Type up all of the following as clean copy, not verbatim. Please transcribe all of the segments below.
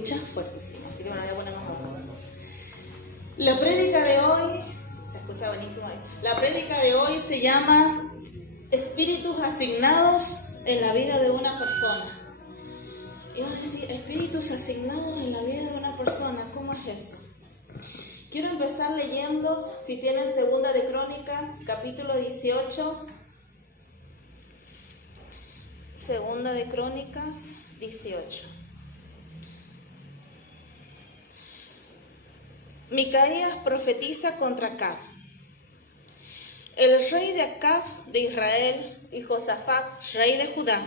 escucha fuertísimo, así que me lo voy a poner más abajo. La prédica de hoy, se escucha buenísimo ahí. La prédica de hoy se llama Espíritus asignados en la vida de una persona. Y van a decir, espíritus asignados en la vida de una persona, ¿cómo es eso? Quiero empezar leyendo, si tienen Segunda de Crónicas, capítulo 18. Segunda de Crónicas 18. Micaías profetiza contra Acab. El rey de Acab de Israel y Josafat, rey de Judá,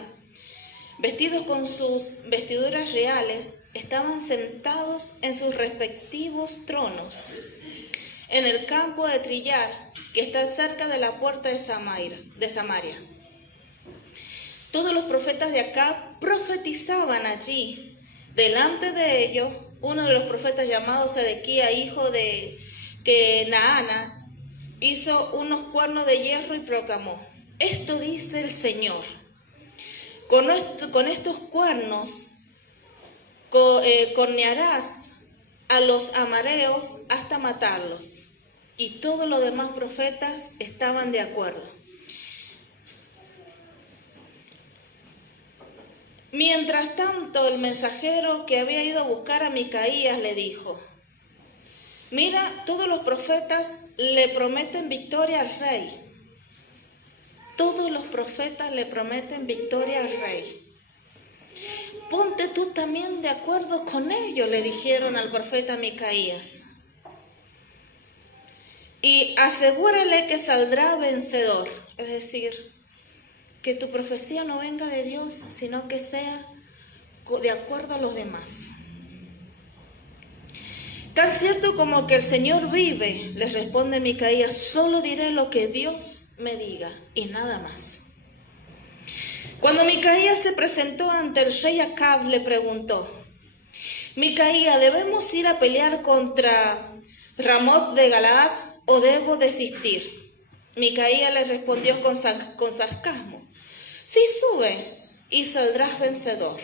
vestidos con sus vestiduras reales, estaban sentados en sus respectivos tronos en el campo de trillar que está cerca de la puerta de Samaria. Todos los profetas de Acab profetizaban allí. Delante de ellos, uno de los profetas llamado Sedequía, hijo de Kenaana, hizo unos cuernos de hierro y proclamó: esto dice el Señor, con estos cuernos cornearás a los amareos hasta matarlos. Y todos los demás profetas estaban de acuerdo. Mientras tanto, el mensajero que había ido a buscar a Micaías le dijo: mira, todos los profetas le prometen victoria al rey. Todos los profetas le prometen victoria al rey. Ponte tú también de acuerdo con ellos, le dijeron al profeta Micaías. Y asegúrale que saldrá vencedor, es decir, que tu profecía no venga de Dios, sino que sea de acuerdo a los demás. Tan cierto como que el Señor vive, les responde Micaías, solo diré lo que Dios me diga y nada más. Cuando Micaías se presentó ante el rey Acab, le preguntó: Micaías, ¿debemos ir a pelear contra Ramot de Galaad o debo desistir? Micaías le respondió con sarcasmo: sí, sube y saldrás vencedor.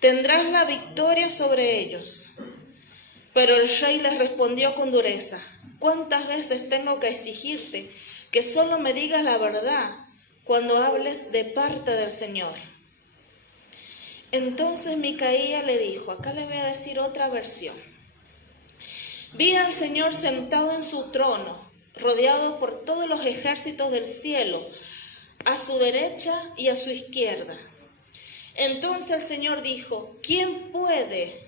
Tendrás la victoria sobre ellos. Pero el rey les respondió con dureza: ¿cuántas veces tengo que exigirte que solo me digas la verdad cuando hables de parte del Señor? Entonces Micaías le dijo, acá le voy a decir otra versión: vi al Señor sentado en su trono, rodeado por todos los ejércitos del cielo, a su derecha y a su izquierda. Entonces el Señor dijo: ¿quién puede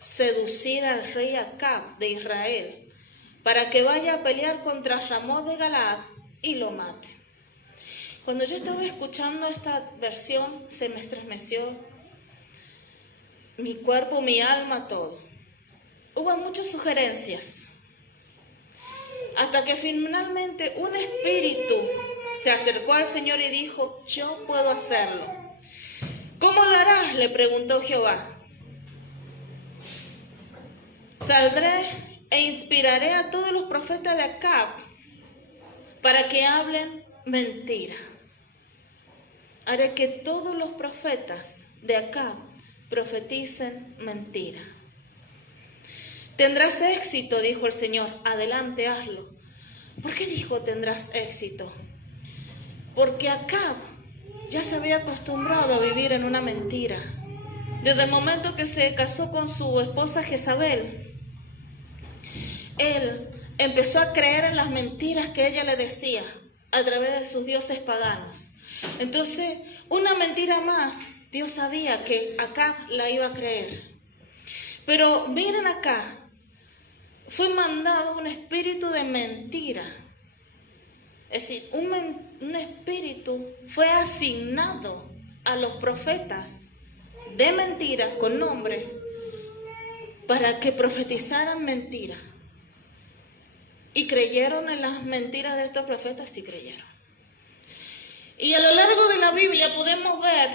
seducir al rey Acab de Israel para que vaya a pelear contra Ramot de Galaad y lo mate? Cuando yo estaba escuchando esta versión, se me estremeció mi cuerpo, mi alma, todo. Hubo muchas sugerencias, hasta que finalmente un espíritu se acercó al Señor y dijo: yo puedo hacerlo. ¿Cómo lo harás?, le preguntó Jehová. Saldré e inspiraré a todos los profetas de Acab para que hablen mentira. Haré que todos los profetas de Acab profeticen mentira. Tendrás éxito, dijo el Señor. Adelante, hazlo. ¿Por qué dijo tendrás éxito? Porque Acab ya se había acostumbrado a vivir en una mentira. Desde el momento que se casó con su esposa Jezabel, él empezó a creer en las mentiras que ella le decía a través de sus dioses paganos. Entonces, una mentira más, Dios sabía que Acab la iba a creer. Pero miren acá, fue mandado un espíritu de mentira. Es decir, un espíritu fue asignado a los profetas de mentira con nombre para que profetizaran mentira. ¿Y creyeron en las mentiras de estos profetas? Sí creyeron. Y a lo largo de la Biblia podemos ver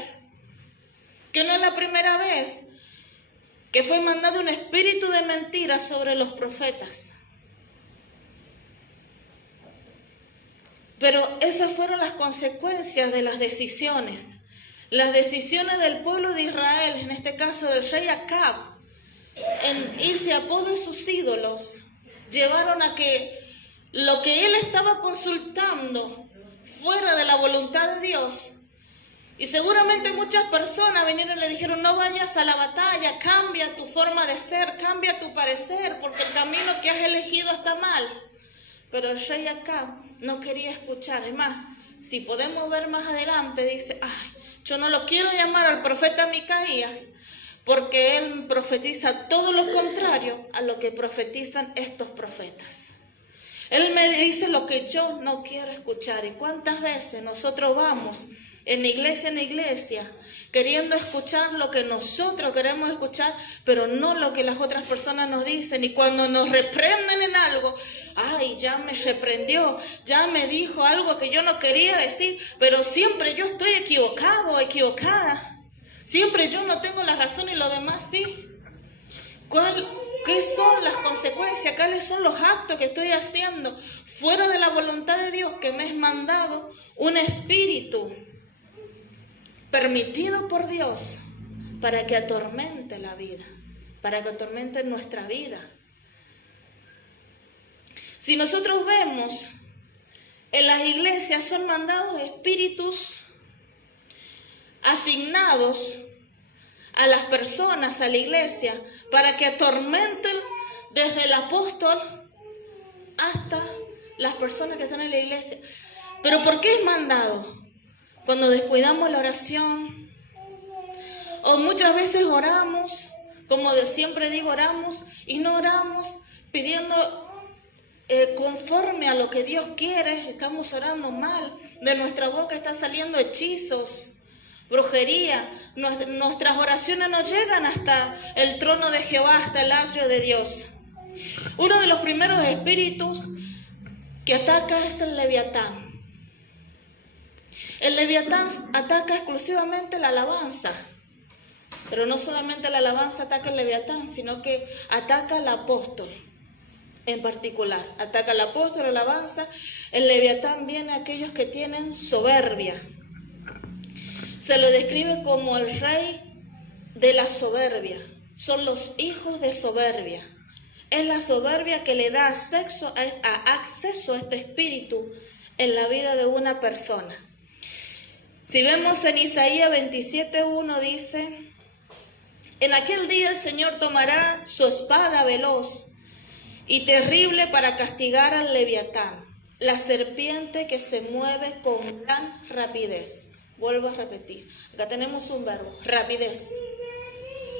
que no es la primera vez que fue mandado un espíritu de mentira sobre los profetas. Pero esas fueron las consecuencias de las decisiones. Las decisiones del pueblo de Israel, en este caso del rey Acab, en irse a pos de sus ídolos, llevaron a que lo que él estaba consultando fuera de la voluntad de Dios. Y seguramente muchas personas vinieron y le dijeron, no vayas a la batalla, cambia tu forma de ser, cambia tu parecer, porque el camino que has elegido está mal. Pero el rey Acab no quería escuchar. Es más, si podemos ver más adelante, dice, ay, yo no lo quiero llamar al profeta Micaías, porque él profetiza todo lo contrario a lo que profetizan estos profetas. Él me dice lo que yo no quiero escuchar. ¿Y cuántas veces nosotros vamos en iglesia, queriendo escuchar lo que nosotros queremos escuchar, pero no lo que las otras personas nos dicen? Y cuando nos reprenden en algo, ay, ya me reprendió, ya me dijo algo que yo no quería decir, pero siempre yo estoy equivocado o equivocada. Siempre yo no tengo la razón y los demás sí. ¿Qué son las consecuencias? ¿Cuáles son los actos que estoy haciendo fuera de la voluntad de Dios, que me es mandado un espíritu permitido por Dios para que atormente la vida, para que atormente nuestra vida? Si nosotros vemos, en las iglesias son mandados espíritus asignados a las personas, a la iglesia, para que atormenten desde el apóstol hasta las personas que están en la iglesia. ¿Pero por qué es mandado? Cuando descuidamos la oración, o muchas veces oramos, como siempre digo, oramos y no oramos pidiendo conforme a lo que Dios quiere. Estamos orando mal, de nuestra boca están saliendo hechizos, brujería. Nuestras oraciones no llegan hasta el trono de Jehová, hasta el atrio de Dios. Uno de los primeros espíritus que ataca es el Leviatán. El Leviatán ataca exclusivamente la alabanza, pero no solamente la alabanza ataca el Leviatán, sino que ataca al apóstol en particular. Ataca al apóstol, la alabanza. El Leviatán viene a aquellos que tienen soberbia. Se lo describe como el rey de la soberbia. Son los hijos de soberbia. Es la soberbia que le da acceso a este espíritu en la vida de una persona. Si vemos en Isaías 27:1 dice, en aquel día el Señor tomará su espada veloz y terrible para castigar al Leviatán, la serpiente que se mueve con gran rapidez. Vuelvo a repetir, acá tenemos un verbo, rapidez.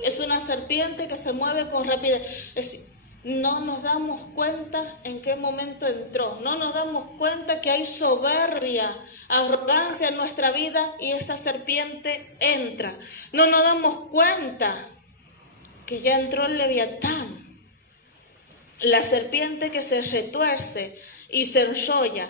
Es una serpiente que se mueve con rapidez. Es decir, no nos damos cuenta en qué momento entró. No nos damos cuenta que hay soberbia, arrogancia en nuestra vida y esa serpiente entra. No nos damos cuenta que ya entró el Leviatán, la serpiente que se retuerce y se enrolla.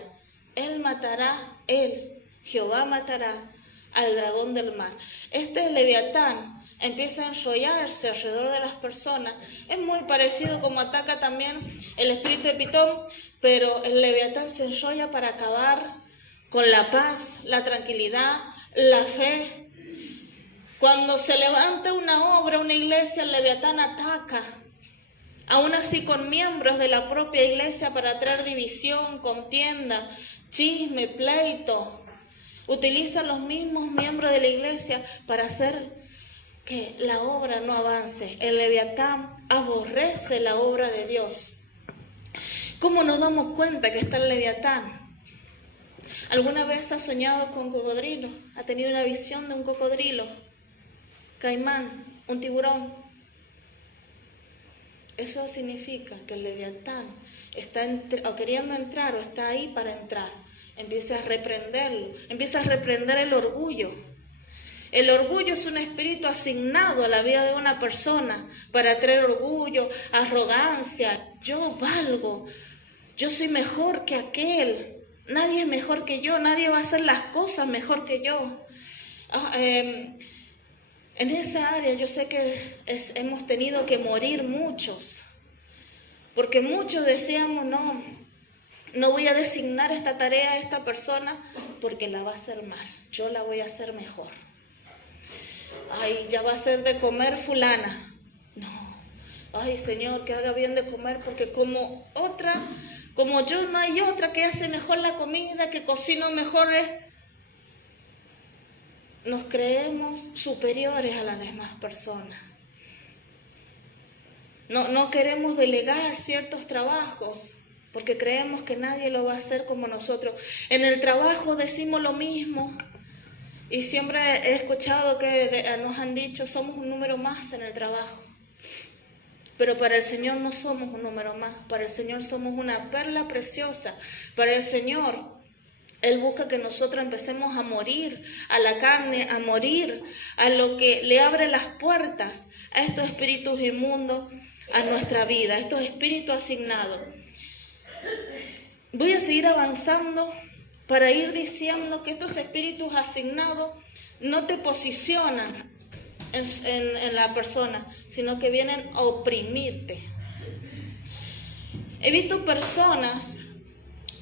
Jehová matará al dragón del mar. Este Leviatán empieza a enrollarse alrededor de las personas. Es muy parecido como ataca también el espíritu de Pitón, pero el Leviatán se enrolla para acabar con la paz, la tranquilidad, la fe. Cuando se levanta una obra, una iglesia, el Leviatán ataca, aún así con miembros de la propia iglesia, para traer división, contienda, chisme, pleito. Utiliza los mismos miembros de la iglesia para hacer que la obra no avance. El Leviatán aborrece la obra de Dios. ¿Cómo nos damos cuenta que está el Leviatán? ¿Alguna vez has soñado con cocodrilo? ¿Ha tenido una visión de un cocodrilo? Caimán, un tiburón. Eso significa que el Leviatán está queriendo entrar o está ahí para entrar. Empieza a reprenderlo, empieza a reprender el orgullo. El orgullo es un espíritu asignado a la vida de una persona para traer orgullo, arrogancia. Yo valgo, yo soy mejor que aquel, nadie es mejor que yo, nadie va a hacer las cosas mejor que yo. En esa área yo sé que hemos tenido que morir muchos, porque muchos decíamos, no voy a designar esta tarea a esta persona porque la va a hacer mal, yo la voy a hacer mejor. Ay, ya va a ser de comer fulana. No, Ay, Señor, que haga bien de comer, porque como yo no hay otra que hace mejor la comida, que cocina mejor. Nos creemos superiores a las demás personas. No queremos delegar ciertos trabajos porque creemos que nadie lo va a hacer como nosotros. En el trabajo decimos lo mismo y siempre he escuchado que nos han dicho somos un número más en el trabajo. Pero para el Señor no somos un número más, para el Señor somos una perla preciosa. Para el Señor, Él busca que nosotros empecemos a morir a la carne, a morir a lo que le abre las puertas a estos espíritus inmundos a nuestra vida, a estos espíritus asignados. Voy a seguir avanzando para ir diciendo que estos espíritus asignados no te posicionan en la persona, sino que vienen a oprimirte. He visto personas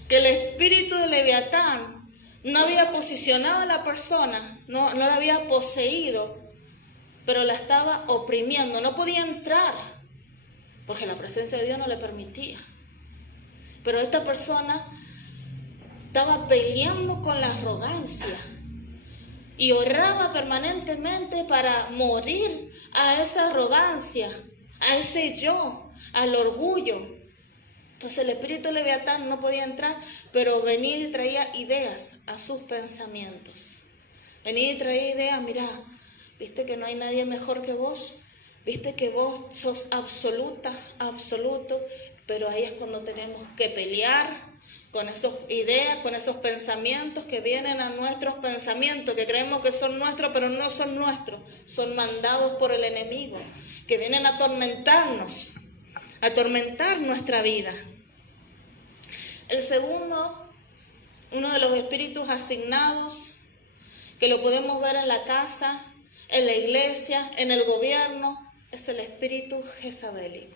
que el espíritu de Leviatán no había posicionado a la persona, no la había poseído, pero la estaba oprimiendo, no podía entrar, porque la presencia de Dios no le permitía. Pero esta persona estaba peleando con la arrogancia y oraba permanentemente para morir a esa arrogancia, a ese yo, al orgullo. Entonces el espíritu Leviatán no podía entrar, pero venía y traía ideas a sus pensamientos. Venía y traía ideas, mira, viste que no hay nadie mejor que vos, viste que vos sos absoluto, pero ahí es cuando tenemos que pelear con esas ideas, con esos pensamientos que vienen a nuestros pensamientos, que creemos que son nuestros, pero no son nuestros, son mandados por el enemigo, que vienen a atormentarnos, a atormentar nuestra vida. El segundo, uno de los espíritus asignados, que lo podemos ver en la casa, en la iglesia, en el gobierno, es el espíritu jezabélico.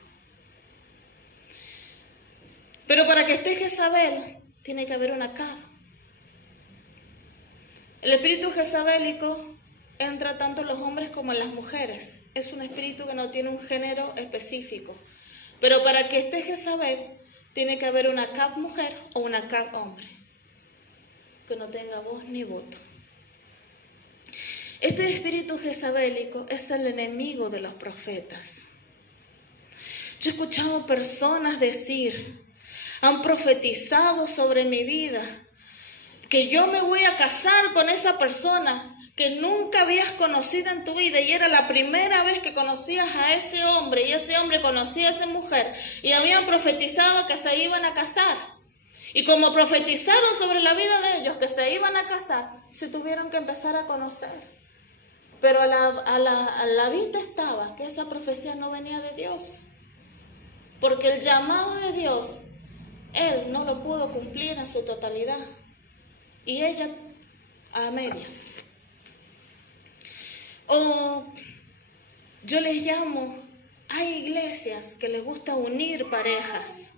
Pero para que esté Jezabel, tiene que haber una Acab. El espíritu jezabélico entra tanto en los hombres como en las mujeres. Es un espíritu que no tiene un género específico. Pero para que esté Jezabel, tiene que haber una Acab mujer o una Acab hombre, que no tenga voz ni voto. Este espíritu jezabélico es el enemigo de los profetas. Yo he escuchado personas decir, han profetizado sobre mi vida, que yo me voy a casar con esa persona que nunca habías conocido en tu vida y era la primera vez que conocías a ese hombre y ese hombre conocía a esa mujer y habían profetizado que se iban a casar. Y como profetizaron sobre la vida de ellos que se iban a casar, se tuvieron que empezar a conocer. Pero a la vista estaba que esa profecía no venía de Dios. Porque el llamado de Dios, él no lo pudo cumplir en su totalidad. Y ella a medias. O yo les llamo, hay iglesias que les gusta unir parejas.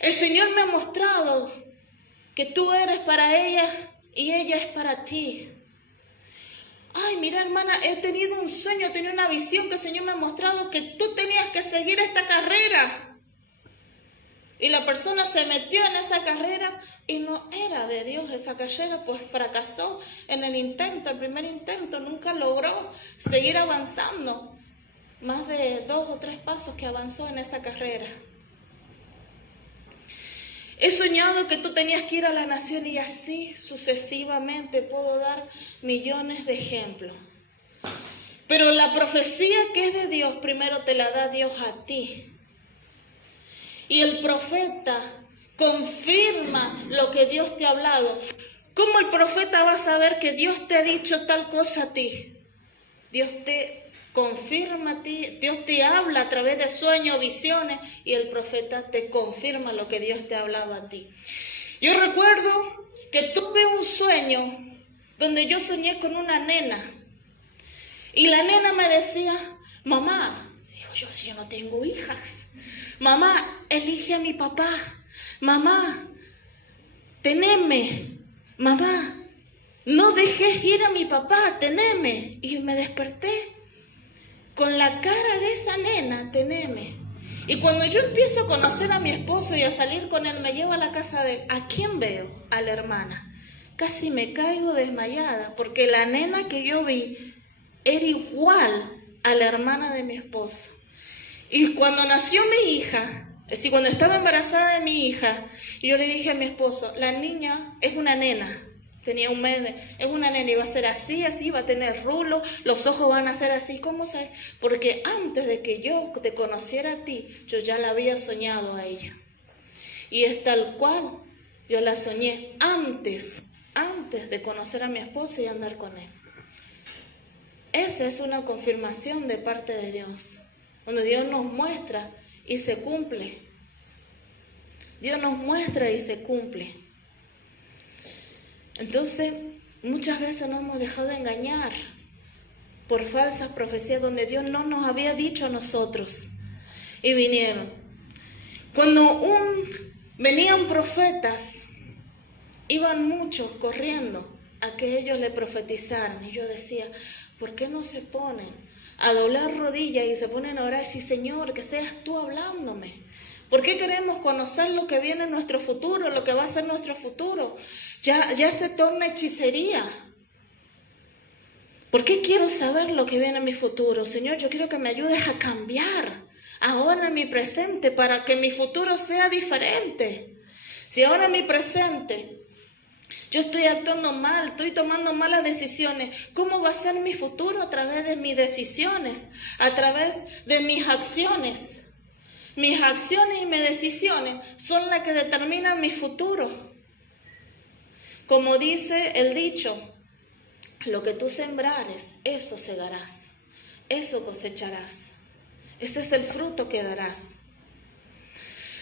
El Señor me ha mostrado que tú eres para ella y ella es para ti. Ay, mira hermana, he tenido un sueño, he tenido una visión que el Señor me ha mostrado que tú tenías que seguir esta carrera. Y la persona se metió en esa carrera y no era de Dios esa carrera, pues fracasó en el intento, el primer intento, nunca logró seguir avanzando. Más de 2 o 3 pasos que avanzó en esa carrera. He soñado que tú tenías que ir a la nación y así sucesivamente puedo dar millones de ejemplos. Pero la profecía que es de Dios, primero te la da Dios a ti. Y el profeta confirma lo que Dios te ha hablado. ¿Cómo el profeta va a saber que Dios te ha dicho tal cosa a ti? Dios te confirma a ti, Dios te habla a través de sueños, visiones, y el profeta te confirma lo que Dios te ha hablado a ti. Yo recuerdo que tuve un sueño donde yo soñé con una nena, y la nena me decía, mamá, digo yo, si yo no tengo hijas, mamá, elige a mi papá, mamá, teneme, mamá, no dejes ir a mi papá, teneme. Y me desperté. con la cara de esa nena teneme. Y cuando yo empiezo a conocer a mi esposo y a salir con él, me llevo a la casa de él. ¿A quién veo? A la hermana. Casi me caigo desmayada, porque la nena que yo vi era igual a la hermana de mi esposo. Y cuando nació mi hija, es decir, cuando estaba embarazada de mi hija, yo le dije a mi esposo, la niña es una nena. Tenía un mes, es una nena, iba a ser así, así, va a tener rulo, los ojos van a ser así. ¿Cómo sabes? Porque antes de que yo te conociera a ti, yo ya la había soñado a ella. Y es tal cual, yo la soñé antes de conocer a mi esposo y andar con él. Esa es una confirmación de parte de Dios, donde Dios nos muestra y se cumple. Dios nos muestra y se cumple. Entonces, muchas veces nos hemos dejado de engañar por falsas profecías donde Dios no nos había dicho a nosotros. Y vinieron. Cuando venían profetas, iban muchos corriendo a que ellos le profetizaran. Y yo decía, ¿por qué no se ponen a doblar rodillas y se ponen a orar y decir, Señor, que seas tú hablándome? ¿Por qué queremos conocer lo que viene en nuestro futuro, lo que va a ser nuestro futuro? Ya se torna hechicería. ¿Por qué quiero saber lo que viene en mi futuro? Señor, yo quiero que me ayudes a cambiar ahora en mi presente para que mi futuro sea diferente. Si ahora en mi presente yo estoy actuando mal, estoy tomando malas decisiones, ¿cómo va a ser mi futuro a través de mis decisiones, a través de mis acciones? Mis acciones y mis decisiones son las que determinan mi futuro. Como dice el dicho, lo que tú sembrares, eso segarás, eso cosecharás. Ese es el fruto que darás.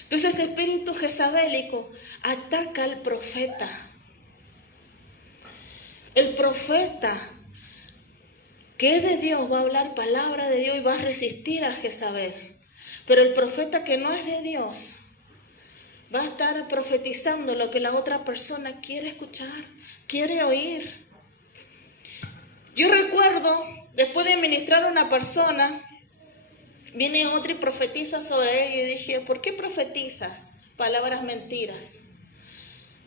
Entonces este espíritu jezabélico ataca al profeta. El profeta que es de Dios va a hablar palabra de Dios y va a resistir a Jezabel. Pero el profeta que no es de Dios va a estar profetizando lo que la otra persona quiere escuchar, quiere oír. Yo recuerdo, después de ministrar a una persona, viene otra y profetiza sobre ella y dije, ¿por qué profetizas palabras mentiras?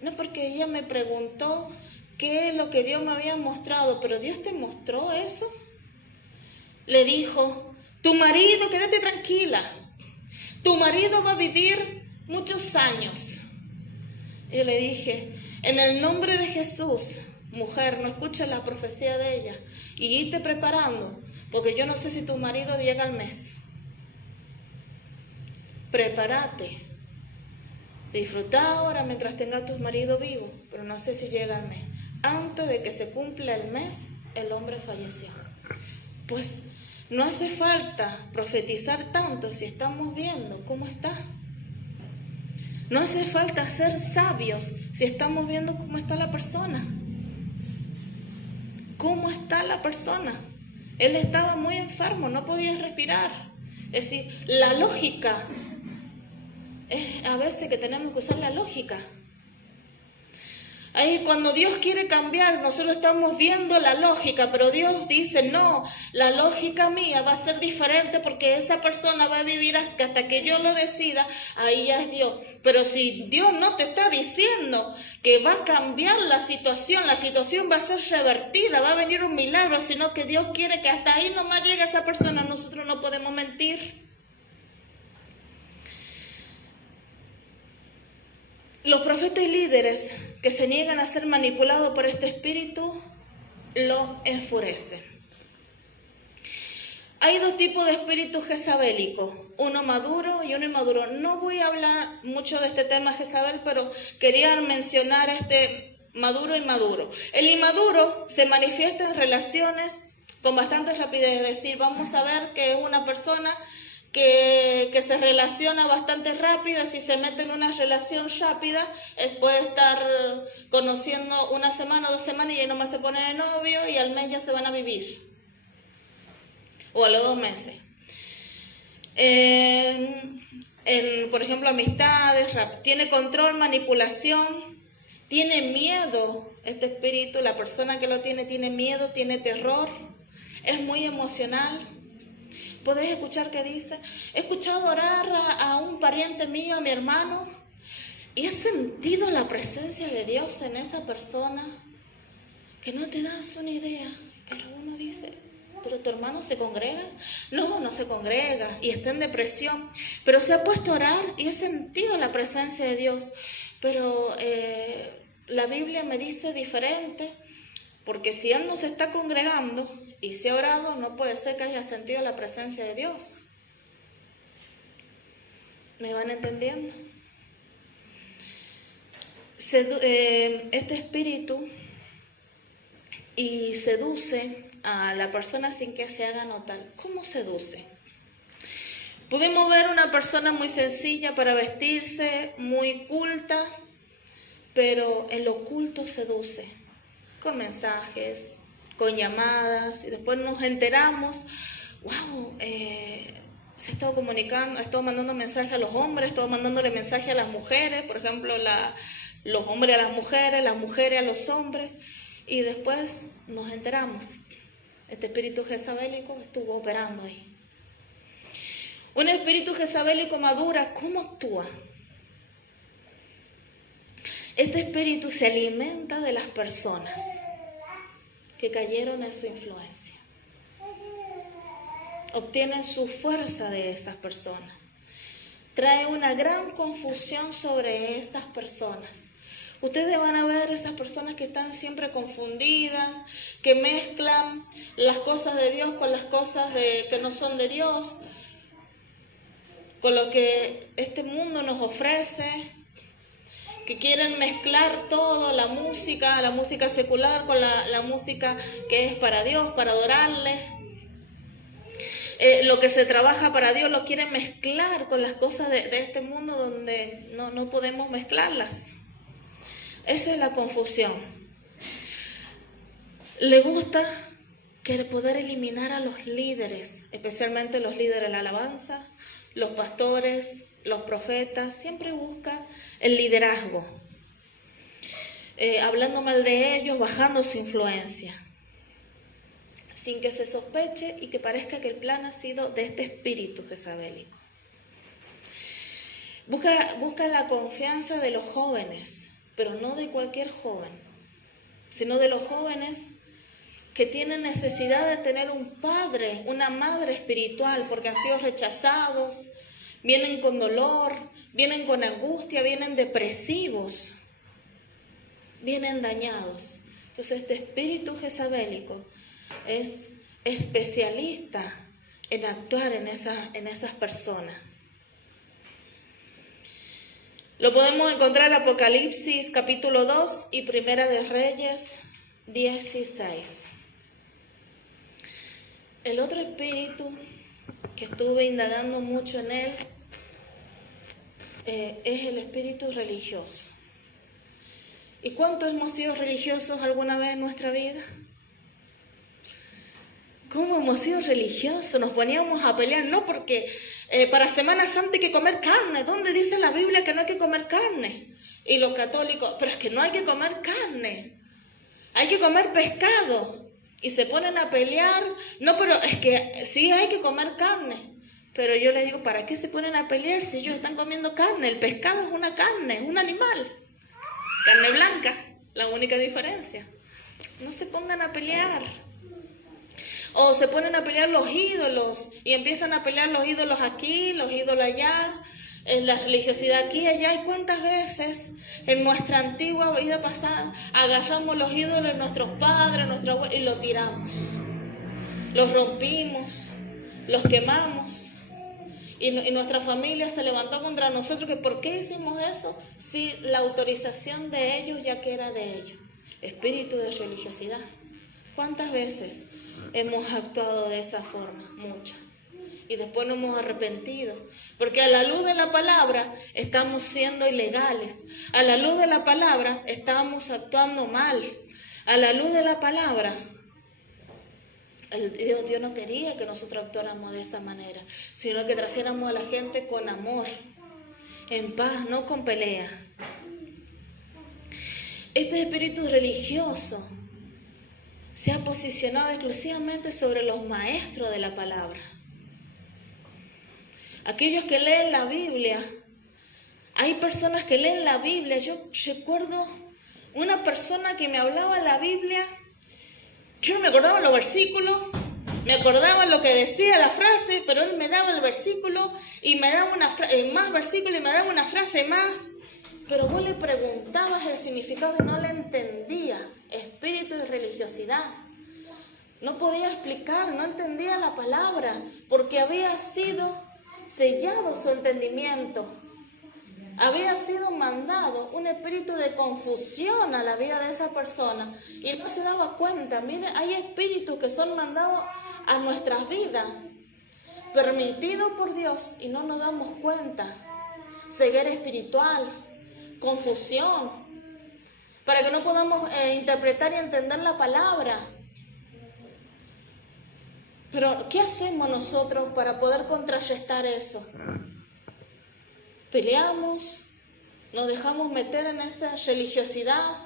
No, porque ella me preguntó qué es lo que Dios me había mostrado, pero Dios te mostró eso. Le dijo, tu marido, quédate tranquila, tu marido va a vivir muchos años. Y yo le dije, en el nombre de Jesús, mujer, no escuches la profecía de ella y irte preparando, porque yo no sé si tu marido llega al mes. Prepárate. Disfruta ahora mientras tengas a tu marido vivo, pero no sé si llega al mes. Antes de que se cumpla el mes, el hombre falleció. Pues no hace falta profetizar tanto si estamos viendo cómo está. No hace falta ser sabios si estamos viendo cómo está la persona. ¿Cómo está la persona? Él estaba muy enfermo, no podía respirar. Es decir, la lógica, es a veces que tenemos que usar la lógica. Ahí cuando Dios quiere cambiar, nosotros estamos viendo la lógica, pero Dios dice, no, la lógica mía va a ser diferente porque esa persona va a vivir hasta que yo lo decida, ahí ya es Dios. Pero si Dios no te está diciendo que va a cambiar la situación va a ser revertida, va a venir un milagro, sino que Dios quiere que hasta ahí nomás llegue esa persona, nosotros no podemos mentir. Los profetas y líderes que se niegan a ser manipulados por este espíritu lo enfurecen. Hay dos tipos de espíritus jezabélicos, uno maduro y uno inmaduro. No voy a hablar mucho de este tema Jezabel, pero quería mencionar este maduro e inmaduro. El inmaduro se manifiesta en relaciones con bastante rapidez, es decir, vamos a ver que es una persona que se relaciona bastante rápido. Si se mete en una relación rápida, puede estar conociendo una semana o 2 semanas y ya nomás se pone de novio y al mes ya se van a vivir. O a los 2 meses. Por ejemplo, amistades, tiene control, manipulación, tiene miedo. Este espíritu, la persona que lo tiene miedo, tiene terror, es muy emocional. Podés escuchar que dice, he escuchado orar a un pariente mío, a mi hermano, y he sentido la presencia de Dios en esa persona, que no te das una idea. Pero uno dice, ¿pero tu hermano se congrega? No, no se congrega y está en depresión, pero se ha puesto a orar y he sentido la presencia de Dios. Pero la Biblia me dice diferente, porque si él no se está congregando y se ha orado, no puede ser que haya sentido la presencia de Dios. ¿Me van entendiendo? Este espíritu y seduce a la persona sin que se haga notar. ¿Cómo seduce? Podemos ver una persona muy sencilla para vestirse, muy culta, pero en lo oculto seduce, con mensajes, con llamadas, y después nos enteramos, wow, se ha estado comunicando, ha estado mandando mensajes a los hombres, ha estado mandándole mensajes a las mujeres, por ejemplo, los hombres a las mujeres a los hombres, y después nos enteramos. Este espíritu jezabélico estuvo operando ahí. Un espíritu jezabélico madura, ¿cómo actúa? Este espíritu se alimenta de las personas que cayeron en su influencia. Obtiene su fuerza de esas personas. Trae una gran confusión sobre estas personas. Ustedes van a ver esas personas que están siempre confundidas, que mezclan las cosas de Dios con las cosas que no son de Dios, con lo que este mundo nos ofrece, que quieren mezclar todo, la música secular con la música que es para Dios, para adorarle. Lo que se trabaja para Dios lo quieren mezclar con las cosas de este mundo donde no podemos mezclarlas. Esa es la confusión. Le gusta poder eliminar a los líderes, especialmente los líderes de la alabanza, los pastores, los profetas. Siempre busca el liderazgo, hablando mal de ellos, bajando su influencia, sin que se sospeche y que parezca que el plan ha sido de este espíritu jezabélico. Busca la confianza de los jóvenes, pero no de cualquier joven, sino de los jóvenes que tienen necesidad de tener un padre, una madre espiritual, porque han sido rechazados, vienen con dolor, vienen con angustia, vienen depresivos, vienen dañados. Entonces este espíritu jezabélico es especialista en actuar en esas personas. Lo podemos encontrar en Apocalipsis capítulo 2 y Primera de Reyes 16. El otro espíritu que estuve indagando mucho en él es el espíritu religioso. ¿Y cuántos hemos sido religiosos alguna vez en nuestra vida? ¿Cómo hemos sido religiosos? Nos poníamos a pelear, no porque para Semana Santa hay que comer carne. ¿Dónde dice la Biblia que no hay que comer carne? Y los católicos, pero es que no hay que comer carne, hay que comer pescado. Y se ponen a pelear, no, pero es que sí hay que comer carne. Pero yo les digo, ¿para qué se ponen a pelear si ellos están comiendo carne? El pescado es una carne, es un animal. Carne blanca, la única diferencia. No se pongan a pelear. O se ponen a pelear los ídolos y empiezan a pelear los ídolos aquí, los ídolos allá, en la religiosidad aquí y allá. ¿Y cuántas veces en nuestra antigua vida pasada agarramos los ídolos de nuestros padres, nuestros abuelos y los tiramos? Los rompimos, los quemamos. Y nuestra familia se levantó contra nosotros. Que ¿por qué hicimos eso? Si la autorización de ellos ya que era de ellos. Espíritu de religiosidad. ¿Cuántas veces hemos actuado de esa forma? Muchas. Y después nos hemos arrepentido. Porque a la luz de la palabra estamos siendo ilegales. A la luz de la palabra estamos actuando mal. A la luz de la palabra, Dios no quería que nosotros actuáramos de esa manera, sino que trajéramos a la gente con amor, en paz, no con pelea. Este espíritu religioso se ha posicionado exclusivamente sobre los maestros de la palabra. Aquellos que leen la Biblia, hay personas que leen la Biblia. Yo recuerdo una persona que me hablaba de la Biblia. Yo no me acordaba los versículos, me acordaba lo que decía la frase, pero él me daba el versículo y me daba más versículo y me daba una frase más. Pero vos le preguntabas el significado y no le entendía. Espíritu de religiosidad. No podía explicar, no entendía la palabra, porque había sido sellado su entendimiento. Había sido mandado un espíritu de confusión a la vida de esa persona y no se daba cuenta. Miren, hay espíritus que son mandados a nuestras vidas, permitidos por Dios, y no nos damos cuenta. Ceguera espiritual, confusión, para que no podamos interpretar y entender la palabra. Pero, ¿qué hacemos nosotros para poder contrarrestar eso? Peleamos, nos dejamos meter en esa religiosidad,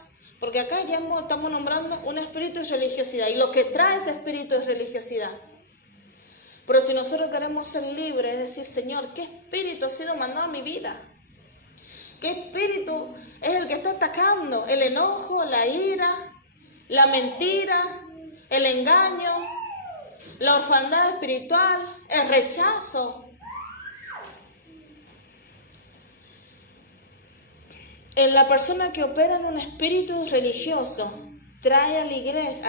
porque acá ya estamos nombrando un espíritu de religiosidad, y lo que trae ese espíritu es religiosidad. Pero si nosotros queremos ser libres, es decir, Señor, ¿qué espíritu ha sido mandado a mi vida? ¿Qué espíritu es el que está atacando? El enojo, la ira, la mentira, el engaño, la orfandad espiritual, el rechazo. En la persona que opera en un espíritu religioso trae a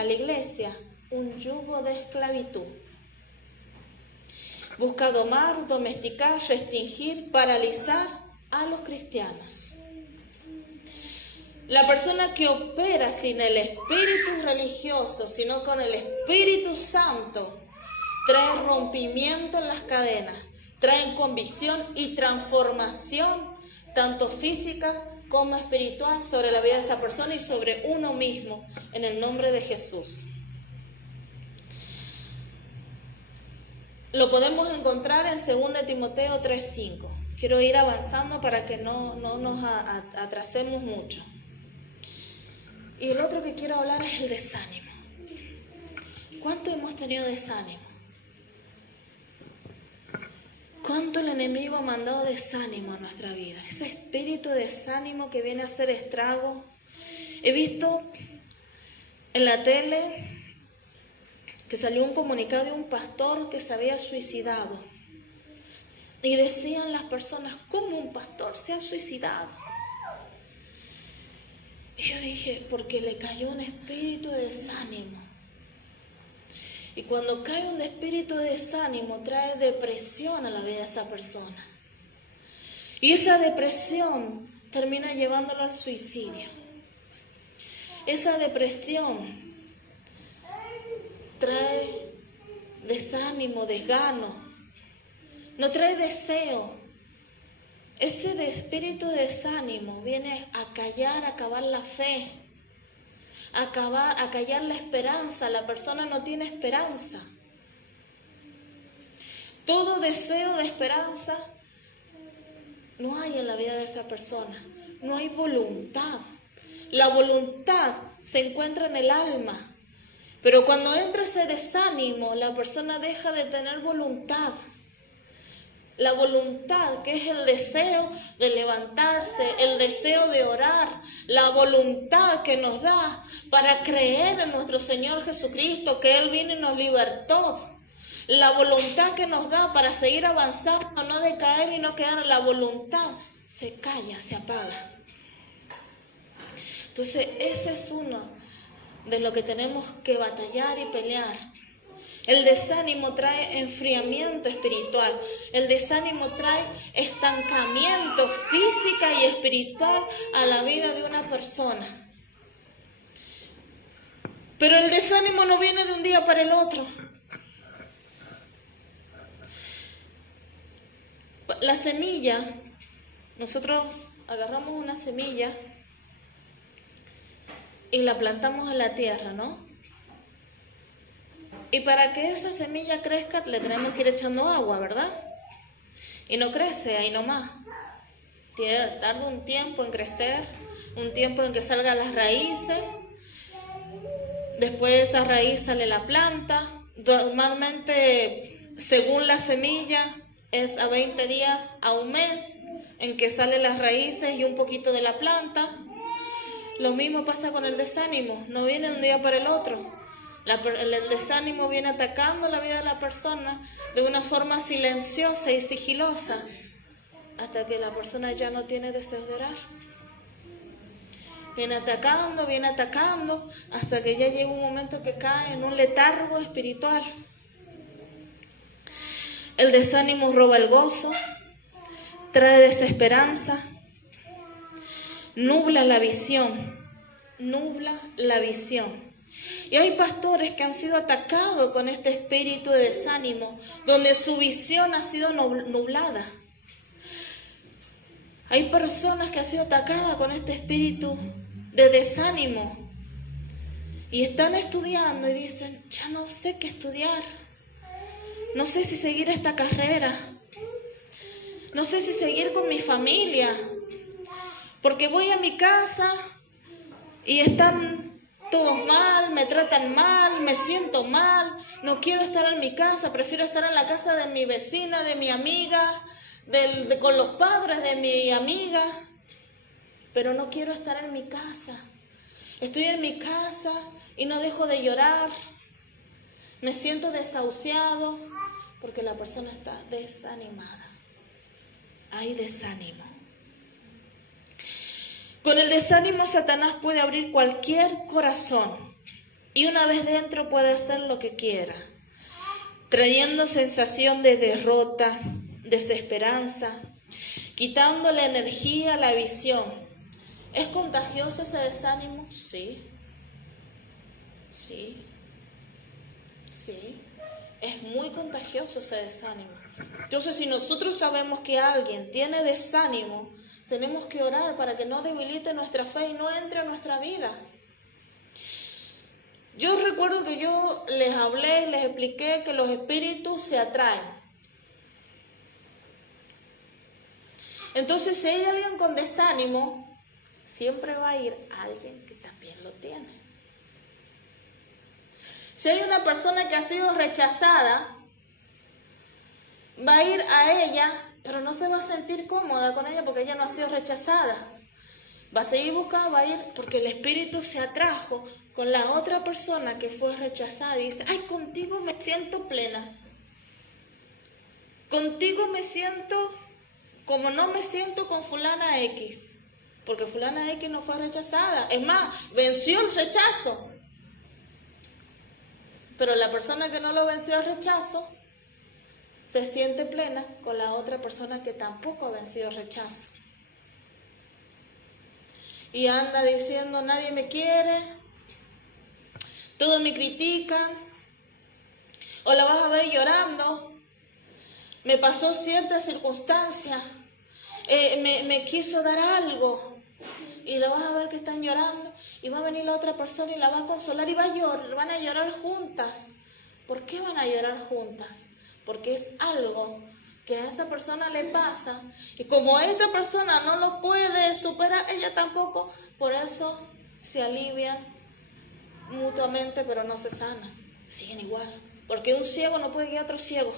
la iglesia un yugo de esclavitud. Busca domar, domesticar, restringir, paralizar a los cristianos. La persona que opera sin el espíritu religioso, sino con el Espíritu Santo, trae rompimiento en las cadenas, trae convicción y transformación, tanto física como espiritual, sobre la vida de esa persona y sobre uno mismo, en el nombre de Jesús. Lo podemos encontrar en 2 Timoteo 3:5. Quiero ir avanzando para que no nos atrasemos mucho. Y el otro que quiero hablar es el desánimo. ¿Cuánto hemos tenido desánimo? ¿Cuánto el enemigo ha mandado desánimo a nuestra vida? Ese espíritu de desánimo que viene a hacer estrago. He visto en la tele que salió un comunicado de un pastor que se había suicidado. Y decían las personas, ¿cómo un pastor se ha suicidado? Y yo dije, porque le cayó un espíritu de desánimo. Y cuando cae un espíritu de desánimo, trae depresión a la vida de esa persona. Y esa depresión termina llevándolo al suicidio. Esa depresión trae desánimo, desgano, no trae deseo. Ese espíritu de desánimo viene a callar, a acabar la fe, a callar la esperanza. La persona no tiene esperanza. Todo deseo de esperanza no hay en la vida de esa persona. No hay voluntad. La voluntad se encuentra en el alma. Pero cuando entra ese desánimo, la persona deja de tener voluntad. La voluntad, que es el deseo de levantarse, el deseo de orar, la voluntad que nos da para creer en nuestro Señor Jesucristo, que Él vino y nos libertó. La voluntad que nos da para seguir avanzando, no decaer y no quedar. La voluntad se calla, se apaga. Entonces, ese es uno de lo que tenemos que batallar y pelear. El desánimo trae enfriamiento espiritual. El desánimo trae estancamiento física y espiritual a la vida de una persona. Pero el desánimo no viene de un día para el otro. La semilla, nosotros agarramos una semilla y la plantamos en la tierra, ¿no? Y para que esa semilla crezca, le tenemos que ir echando agua, ¿verdad? Y no crece ahí nomás. Tarda un tiempo en crecer, un tiempo en que salgan las raíces. Después de esa raíz sale la planta. Normalmente, según la semilla, es a 20 días, a un mes, en que salen las raíces y un poquito de la planta. Lo mismo pasa con el desánimo, no viene de un día para el otro. El desánimo viene atacando la vida de la persona de una forma silenciosa y sigilosa, hasta que la persona ya no tiene deseos de orar. Viene atacando, hasta que ya llega un momento que cae en un letargo espiritual. El desánimo roba el gozo, trae desesperanza, nubla la visión. Y hay pastores que han sido atacados con este espíritu de desánimo, donde su visión ha sido nublada. Hay personas que han sido atacadas con este espíritu de desánimo y están estudiando y dicen, ya no sé qué estudiar, no sé si seguir esta carrera, no sé si seguir con mi familia, porque voy a mi casa y están todos mal, me tratan mal, me siento mal, no quiero estar en mi casa, prefiero estar en la casa de mi vecina, de mi amiga, con los padres de mi amiga, pero no quiero estar en mi casa. Estoy en mi casa y no dejo de llorar, me siento desahuciado, porque la persona está desanimada. Hay desánimo. Con el desánimo, Satanás puede abrir cualquier corazón y una vez dentro puede hacer lo que quiera, trayendo sensación de derrota, desesperanza, quitando la energía, la visión. ¿Es contagioso ese desánimo? Sí. Es muy contagioso ese desánimo. Entonces, si nosotros sabemos que alguien tiene desánimo, tenemos que orar para que no debilite nuestra fe y no entre a nuestra vida. Yo recuerdo que yo les hablé y les expliqué que los espíritus se atraen. Entonces, si hay alguien con desánimo, siempre va a ir alguien que también lo tiene. Si hay una persona que ha sido rechazada, va a ir a ella, pero no se va a sentir cómoda con ella porque ella no ha sido rechazada. Va a seguir buscando, va a ir porque el espíritu se atrajo con la otra persona que fue rechazada y dice, ay, contigo me siento plena. Contigo me siento como no me siento con fulana X, porque fulana X no fue rechazada. Es más, venció el rechazo. Pero la persona que no lo venció el rechazo se siente plena con la otra persona que tampoco ha vencido el rechazo. Y anda diciendo, nadie me quiere, todos me critican, o la vas a ver llorando, me pasó cierta circunstancia, me quiso dar algo, y la vas a ver que están llorando, y va a venir la otra persona y la va a consolar y van a llorar juntas. ¿Por qué van a llorar juntas? Porque es algo que a esa persona le pasa, y como esta persona no lo puede superar, ella tampoco, por eso se alivian mutuamente, pero no se sanan, siguen igual, porque un ciego no puede guiar a otro ciego.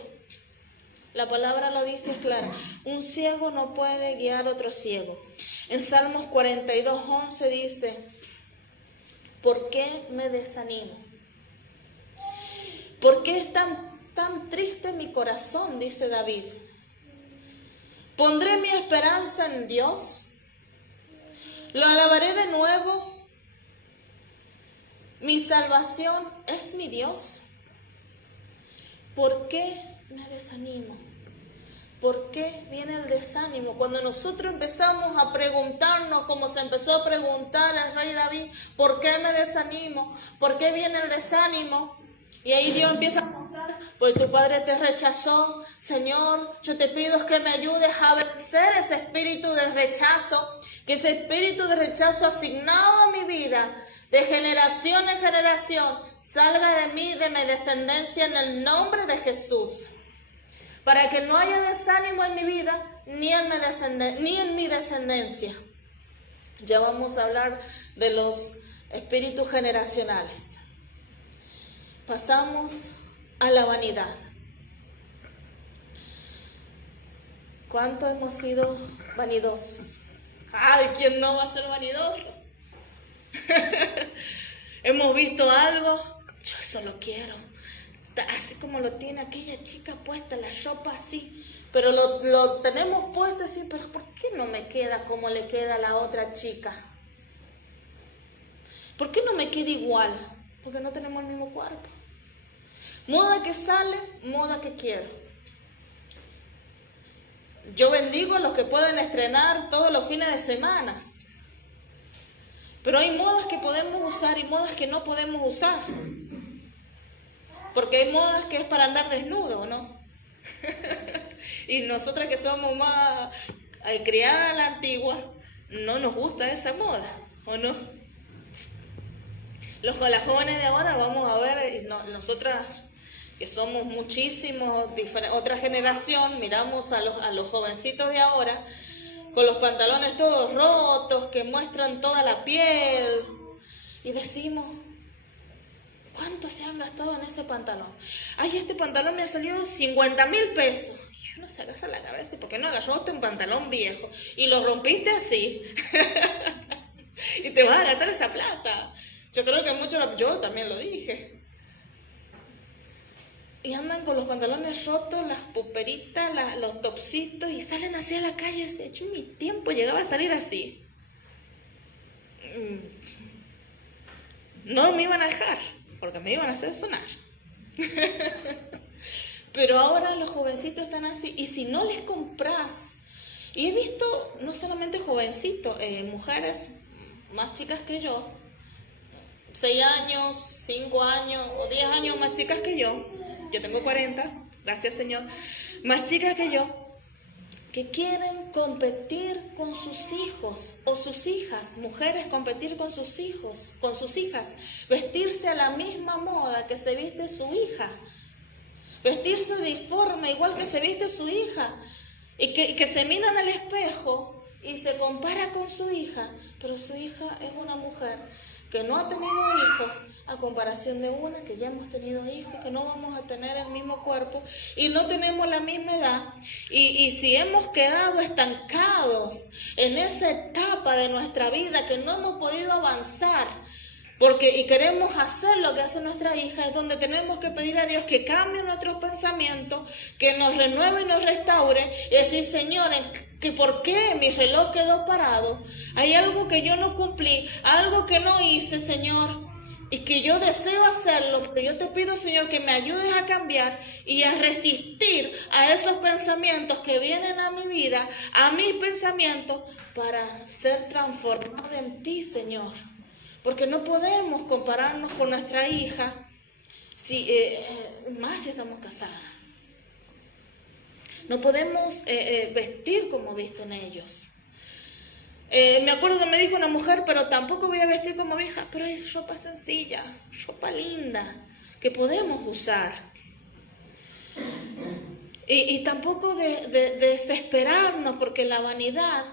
La palabra lo dice clara, un ciego no puede guiar a otro ciego. En Salmos 42:11 dice, ¿por qué me desanimo? ¿Por qué es tan triste mi corazón? Dice David. Pondré mi esperanza en Dios, lo alabaré de nuevo, mi salvación es mi Dios. ¿Por qué me desanimo? ¿Por qué viene el desánimo? Cuando nosotros empezamos a preguntarnos, como se empezó a preguntar al rey David, ¿por qué me desanimo? ¿Por qué viene el desánimo? Y ahí Dios empieza a mostrar, pues tu padre te rechazó. Señor, yo te pido que me ayudes a vencer ese espíritu de rechazo, que ese espíritu de rechazo asignado a mi vida, de generación en generación, salga de mí, de mi descendencia, en el nombre de Jesús. Para que no haya desánimo en mi vida, ni en mi descendencia. Ya vamos a hablar de los espíritus generacionales. Pasamos a la vanidad. ¿Cuánto hemos sido vanidosos? Ay, ¿quién no va a ser vanidoso? Hemos visto algo, yo eso lo quiero, así como lo tiene aquella chica puesta, la ropa así, pero lo tenemos puesto así, pero ¿por qué no me queda como le queda a la otra chica? ¿Por qué no me queda igual? Porque no tenemos el mismo cuerpo. Moda que sale, moda que quiero. Yo bendigo a los que pueden estrenar todos los fines de semana. Pero hay modas que podemos usar y modas que no podemos usar. Porque hay modas que es para andar desnudo, ¿no? Y nosotras que somos más criadas a la antigua, no nos gusta esa moda, ¿o no? Las jóvenes de ahora, vamos a ver, nosotras que somos muchísimos, otra generación, miramos a los jovencitos de ahora con los pantalones todos rotos, que muestran toda la piel, y decimos, ¿cuánto se han gastado en ese pantalón? Ay, este pantalón me ha salido 50,000 pesos. Y uno se agarra la cabeza, ¿y por qué no agarraste un pantalón viejo? Y lo rompiste así. Y te vas a gastar esa plata. Yo creo que muchos, yo también lo dije. Y andan con los pantalones rotos, las puperitas, los topsitos, y salen así a la calle. Y yo en mi tiempo llegaba a salir así. No me iban a dejar, porque me iban a hacer sonar. Pero ahora los jovencitos están así, y si no les compras, y he visto no solamente jovencitos, mujeres más chicas que yo, 6 años, 5 años o 10 años más chicas que yo tengo 40, gracias Señor, más chicas que yo, que quieren competir con sus hijos o sus hijas, mujeres competir con sus hijos, con sus hijas, vestirse a la misma moda que se viste su hija, vestirse deforme igual que se viste su hija, y que se miran al espejo y se compara con su hija, pero su hija es una mujer que no ha tenido hijos, a comparación de una que ya hemos tenido hijos, que no vamos a tener el mismo cuerpo y no tenemos la misma edad. Y si hemos quedado estancados en esa etapa de nuestra vida que no hemos podido avanzar, y queremos hacer lo que hace nuestra hija, es donde tenemos que pedir a Dios que cambie nuestros pensamientos, que nos renueve y nos restaure, y decir, Señor, que ¿por qué mi reloj quedó parado? Hay algo que yo no cumplí, algo que no hice, Señor, y que yo deseo hacerlo, pero yo te pido, Señor, que me ayudes a cambiar y a resistir a esos pensamientos que vienen a mi vida, a mis pensamientos, para ser transformado en ti, Señor. Porque no podemos compararnos con nuestra hija, más si estamos casadas. No podemos vestir como visten ellos. Me acuerdo que me dijo una mujer, pero tampoco voy a vestir como mi hija, pero hay ropa sencilla, ropa linda, que podemos usar. Y tampoco de desesperarnos, porque la vanidad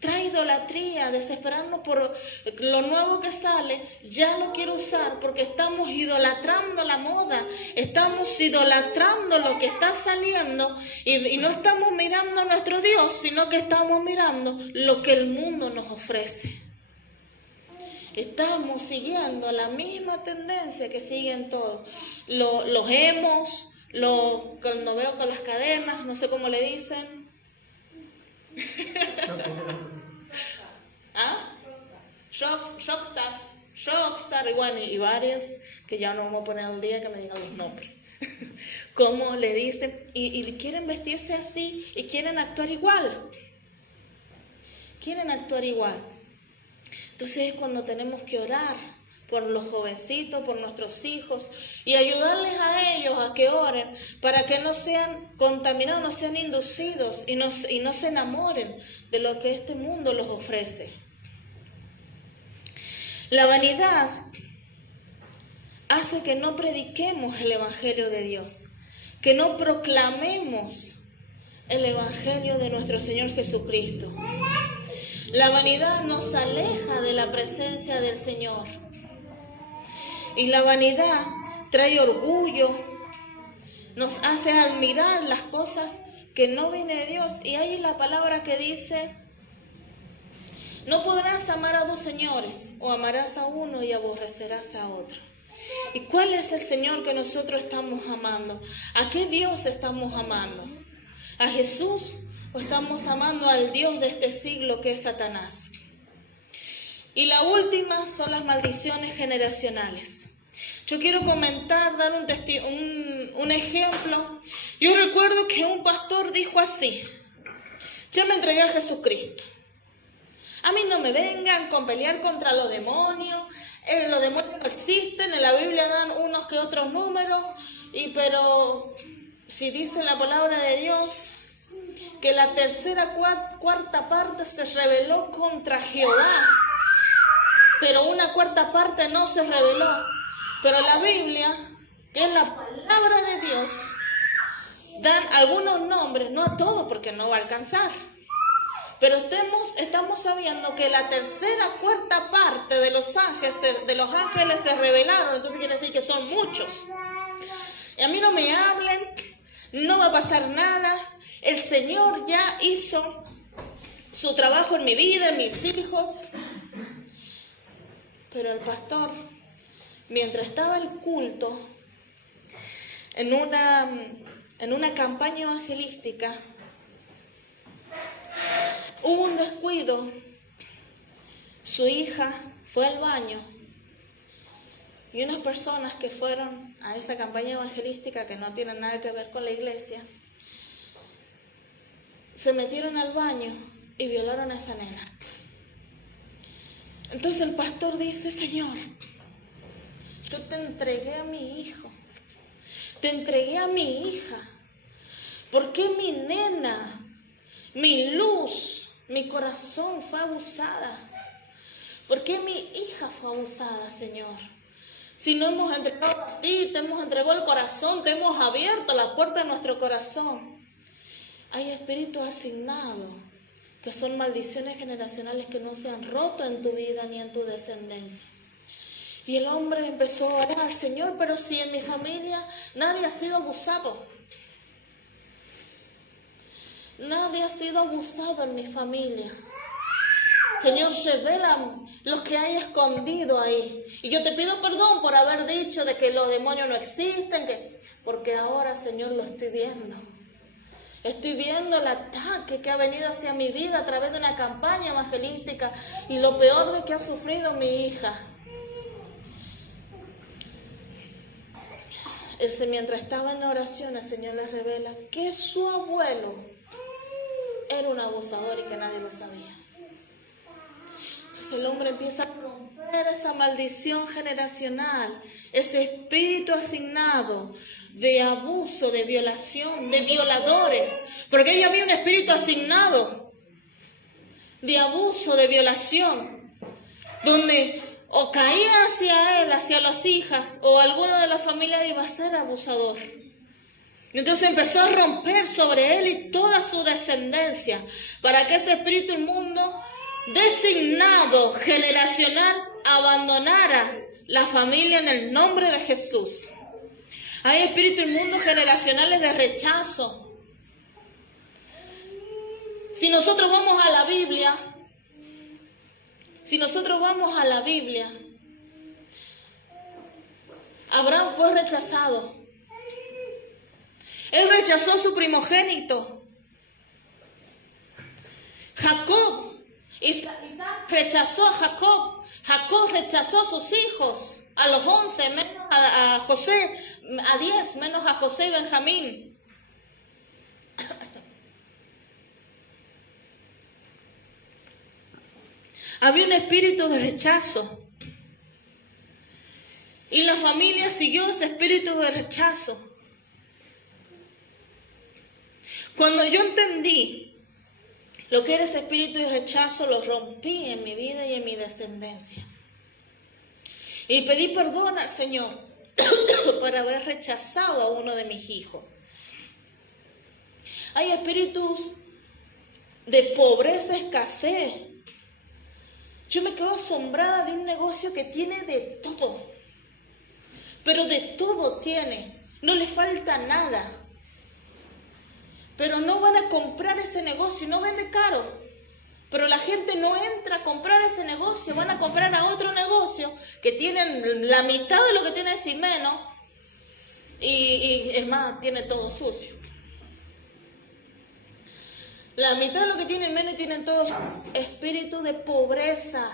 trae idolatría, desesperarnos por lo nuevo que sale, ya lo quiero usar porque estamos idolatrando la moda, estamos idolatrando lo que está saliendo y no estamos mirando a nuestro Dios, sino que estamos mirando lo que el mundo nos ofrece. Estamos siguiendo la misma tendencia que siguen todos, los emos, cuando veo con las cadenas, no sé cómo le dicen. ¿Ah? Rockstar igual, y varios que ya no vamos a poner al día que me digan los nombres. ¿Cómo le dicen? Y quieren vestirse así y quieren actuar igual. Quieren actuar igual. Entonces es cuando tenemos que orar por los jovencitos, por nuestros hijos, y ayudarles a ellos a que oren para que no sean contaminados, no sean inducidos y no se enamoren de lo que este mundo los ofrece. La vanidad hace que no prediquemos el Evangelio de Dios, que no proclamemos el Evangelio de nuestro Señor Jesucristo. La vanidad nos aleja de la presencia del Señor. Y la vanidad trae orgullo, nos hace admirar las cosas que no viene de Dios. Y hay la palabra que dice, no podrás amar a dos señores, o amarás a uno y aborrecerás a otro. ¿Y cuál es el Señor que nosotros estamos amando? ¿A qué Dios estamos amando? ¿A Jesús o estamos amando al Dios de este siglo que es Satanás? Y la última son las maldiciones generacionales. Yo quiero comentar, dar un ejemplo. Yo recuerdo que un pastor dijo así: ya me entregué a Jesucristo. A mí no me vengan con pelear contra los demonios. Los demonios no existen, en la Biblia dan unos que otros números, pero si dice la palabra de Dios que la tercera cuarta parte se rebeló contra Jehová, pero una cuarta parte no se rebeló. Pero la Biblia, que es la palabra de Dios, dan algunos nombres, no a todos porque no va a alcanzar. Pero estamos sabiendo que la tercera cuarta parte de los ángeles se rebelaron, entonces quiere decir que son muchos. Y a mí no me hablen, no va a pasar nada. El Señor ya hizo su trabajo en mi vida, en mis hijos. Pero el pastor, mientras estaba el culto, en una campaña evangelística, hubo un descuido. Su hija fue al baño y unas personas que fueron a esa campaña evangelística, que no tienen nada que ver con la iglesia, se metieron al baño y violaron a esa nena. Entonces el pastor dice: Señor, yo te entregué a mi hijo, te entregué a mi hija. ¿Por qué mi nena, mi luz, mi corazón fue abusada? ¿Por qué mi hija fue abusada, Señor? Si no hemos entregado a ti, te hemos entregado el corazón, te hemos abierto la puerta de nuestro corazón. Hay espíritus asignados que son maldiciones generacionales que no se han roto en tu vida ni en tu descendencia. Y el hombre empezó a orar: Señor, pero si en mi familia nadie ha sido abusado. Nadie ha sido abusado en mi familia. Señor, revela los que hay escondido ahí. Y yo te pido perdón por haber dicho de que los demonios no existen, porque ahora, Señor, lo estoy viendo. Estoy viendo el ataque que ha venido hacia mi vida a través de una campaña evangelística y lo peor de que ha sufrido mi hija. Mientras estaba en oración, el Señor le revela que su abuelo era un abusador y que nadie lo sabía. Entonces el hombre empieza a romper esa maldición generacional, ese espíritu asignado de abuso, de violación, de violadores, porque ahí había un espíritu asignado de abuso, de violación, donde o caía hacia él, hacia las hijas, o alguno de la familia iba a ser abusador. Entonces empezó a romper sobre él y toda su descendencia, para que ese espíritu inmundo designado generacional abandonara la familia en el nombre de Jesús. Hay espíritus inmundos generacionales de rechazo. Si nosotros vamos a la Biblia, Abraham fue rechazado. Él rechazó a su primogénito. Isaac rechazó a Jacob. Jacob rechazó a sus hijos, a los 11, menos a José, a 10, menos a José y Benjamín. Había un espíritu de rechazo. Y la familia siguió ese espíritu de rechazo. Cuando yo entendí lo que era ese espíritu de rechazo, lo rompí en mi vida y en mi descendencia. Y pedí perdón al Señor por haber rechazado a uno de mis hijos. Hay espíritus de pobreza, escasez. Yo me quedo asombrada de un negocio que tiene de todo. Pero de todo tiene. No le falta nada. pero no van a comprar ese negocio, no vende caro. Pero la gente no entra a comprar ese negocio, van a comprar a otro negocio que tienen la mitad de lo que tiene ese menos y es más, tiene todo sucio. La mitad de lo que tienen menos y tienen todo espíritu de pobreza,